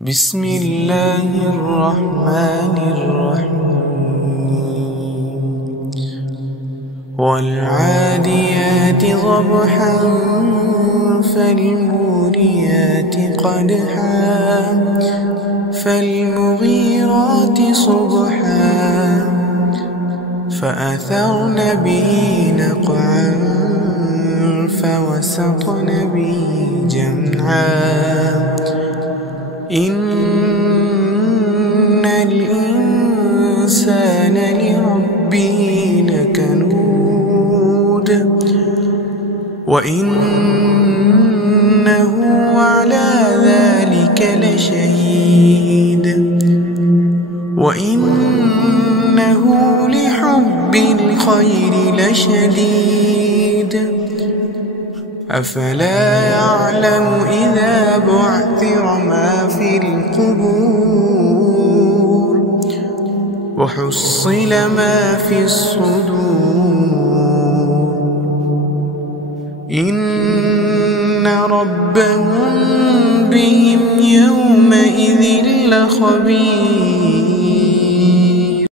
بسم الله الرحمن الرحيم والعاديات ضبحا فالموريات قدحا فالمغيرات صبحا فأثرن به نقعا فوسطن به جمعا إن الإنسان لربه لكنود وإنه على ذلك لشهيد وإنه لحب الخير لشديد أفلا يعلم إذا بعثر ما في القبور وحصل ما في الصدور إن ربهم بهم يومئذ لخبير